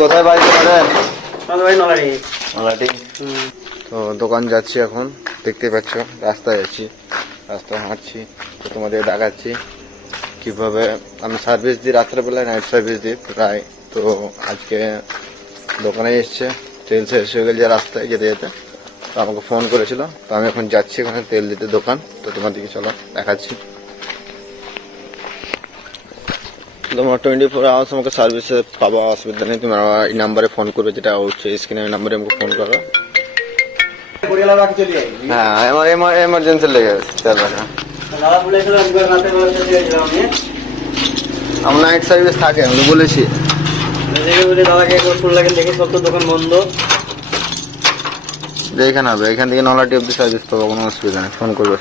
কোথায় বাড়ি তোমাদের? আমাদের বাড়ি নলারি। নলাটি। তো দোকান যাচ্ছি এখন, দেখতে পাচ্ছ রাস্তায় যাচ্ছি, রাস্তায় হাঁটছি। তো তোমাদের দেখাচ্ছি কীভাবে আমি সার্ভিস দিই, রাত্রেবেলায় নাইট সার্ভিস দিই প্রায়। তো আজকে দোকানে এসছে, তেল শেষ হয়ে গেছে রাস্তায় যেতে যেতে, তো আমাকে ফোন করেছিল। তো আমি এখন যাচ্ছি ওখানে তেল দিতে দোকান। তো তোমাদেরকে চলো দেখাচ্ছি। তোমার 24 আওয়ার্স আমাকে সার্ভিসে পাবা, অসুবিধা নেই। তুমি আমার এই নাম্বারে ফোন করবে, যেটা হচ্ছে স্ক্রিনে, ওই নাম্বারে আমাকে ফোন করো। হ্যাঁ, আমার এমার্জেন্সি লেগে গেছে তেল রাখা। আমার নাইট সার্ভিস থাকে, আমি বলেছি। দোকান বন্ধ। যেখানে হবে এখান থেকে নলাটি অব্দি সার্ভিস পাবো, কোনো অসুবিধা নেই, ফোন করবে।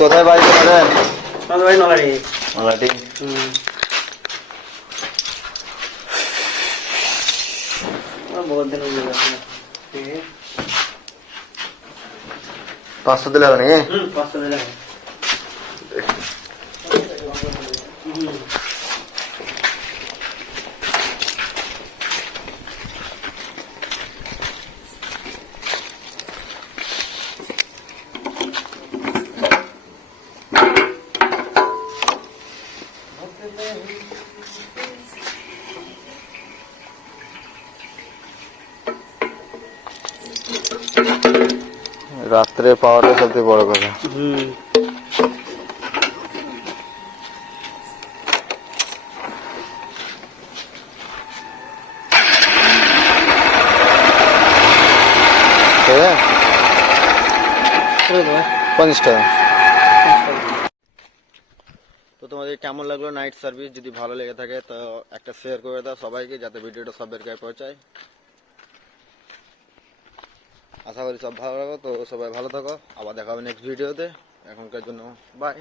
কোথায় বাড়ি তোমাদের? আমাদের বাড়ি নলারি। নলাটি। বহুত দিন হয়ে গেছে। 500 দিলে হবে নাকি? 500 দিলে। রাত্রে পাওয়াটা সবচেয়ে বড় কথা। হ্যাঁ, 50 টাকা। তো তোমাদের কেমন লাগলো নাইট সার্ভিস? যদি ভালো লেগে থাকে তো একটা শেয়ার করে দাও সবাইকে, যাতে ভিডিওটা সবার কাছে পৌঁছায়। আশা করি সব ভালো লাগো। তো সবাই ভালো থাকো, আবার দেখা হবে নেক্সট ভিডিওতে। এখনকার জন্য বাই।